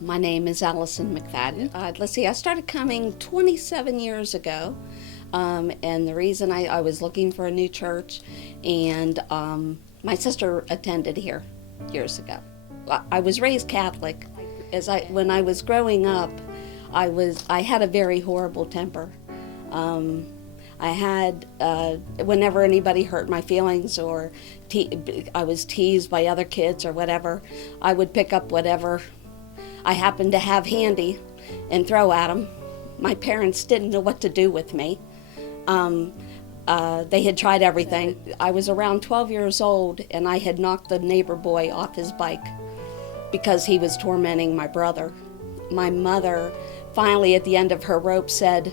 My name is Alison McFadden. Let's see, I started coming 27 years ago, and the reason I was looking for a new church, and my sister attended here years ago. I was raised Catholic. When I was growing up, I had a very horrible temper. I had, whenever anybody hurt my feelings or I was teased by other kids or whatever, I would pick up whatever I happened to have handy and throw at them. My parents didn't know what to do with me. They had tried everything. I was around 12 years old and I had knocked the neighbor boy off his bike because he was tormenting my brother. My mother finally at the end of her rope said,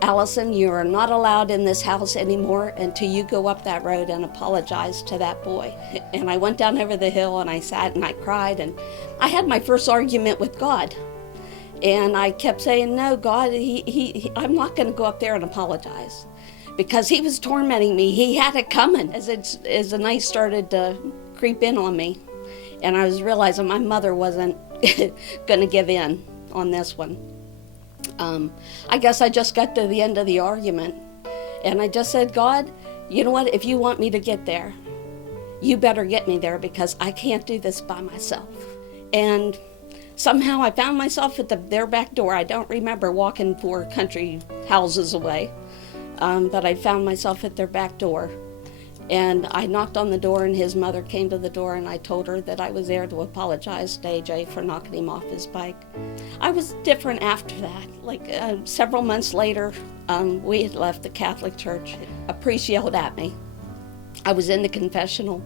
"Alison, you are not allowed in this house anymore until you go up that road and apologize to that boy." And I went down over the hill and I sat and I cried and I had my first argument with God. And I kept saying, "No, God, I'm not going to go up there and apologize," because he was tormenting me. He had it coming. As the night started to creep in on me, and I was realizing my mother wasn't going to give in on this one. I guess I just got to the end of the argument and I just said, "God, you know what, if you want me to get there, you better get me there because I can't do this by myself." And somehow I found myself at their back door. I don't remember walking 4 country houses away, but I found myself at their back door. And I knocked on the door and his mother came to the door and I told her that I was there to apologize to AJ for knocking him off his bike. I was different after that. Several months later, we had left the Catholic Church. A priest yelled at me. I was in the confessional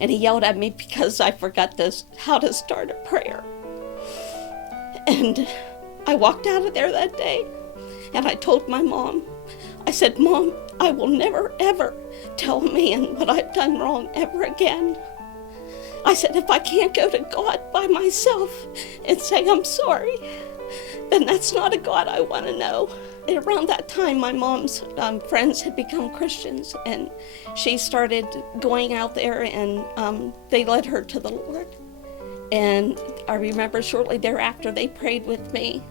and he yelled at me because I forgot how to start a prayer. And I walked out of there that day and I told my mom, I said, "Mom, I will never, ever tell a man what I've done wrong ever again." I said, "If I can't go to God by myself and say I'm sorry, then that's not a God I want to know." And around that time, my mom's friends had become Christians, and she started going out there, and they led her to the Lord. And I remember shortly thereafter, they prayed with me,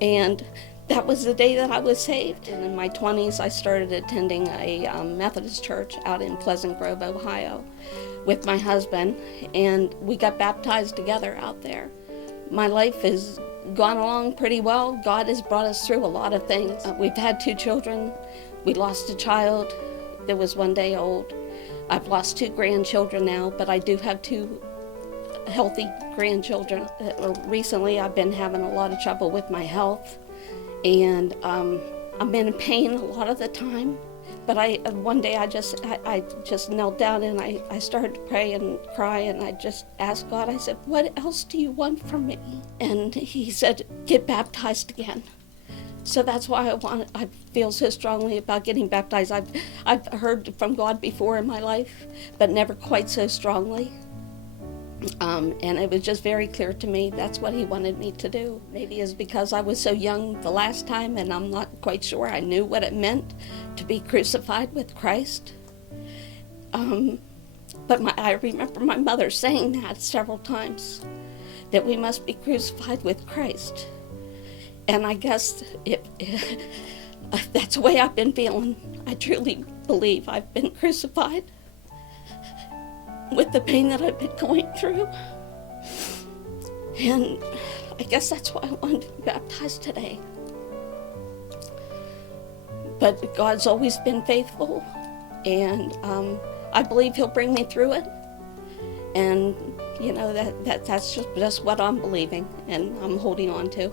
and that was the day that I was saved. And in my 20s, I started attending a Methodist church out in Pleasant Grove, Ohio, with my husband, and we got baptized together out there. My life has gone along pretty well. God has brought us through a lot of things. We've had 2 children. We lost a child that was 1 day old. I've lost 2 grandchildren now, but I do have 2 healthy grandchildren. Recently, I've been having a lot of trouble with my health. And I'm in pain a lot of the time. But one day I just knelt down and I started to pray and cry, and I just asked God, I said, "What else do you want from me?" And he said, "Get baptized again." So that's why I feel so strongly about getting baptized. I've heard from God before in my life, but never quite so strongly. And it was just very clear to me that's what he wanted me to do. Maybe it's because I was so young the last time and I'm not quite sure I knew what it meant to be crucified with Christ. But I remember my mother saying that several times, that we must be crucified with Christ. And I guess that's the way I've been feeling. I truly believe I've been crucified with the pain that I've been going through. And I guess that's why I wanted to be baptized today. But God's always been faithful, and I believe he'll bring me through it. And you know, that's just what I'm believing and I'm holding on to.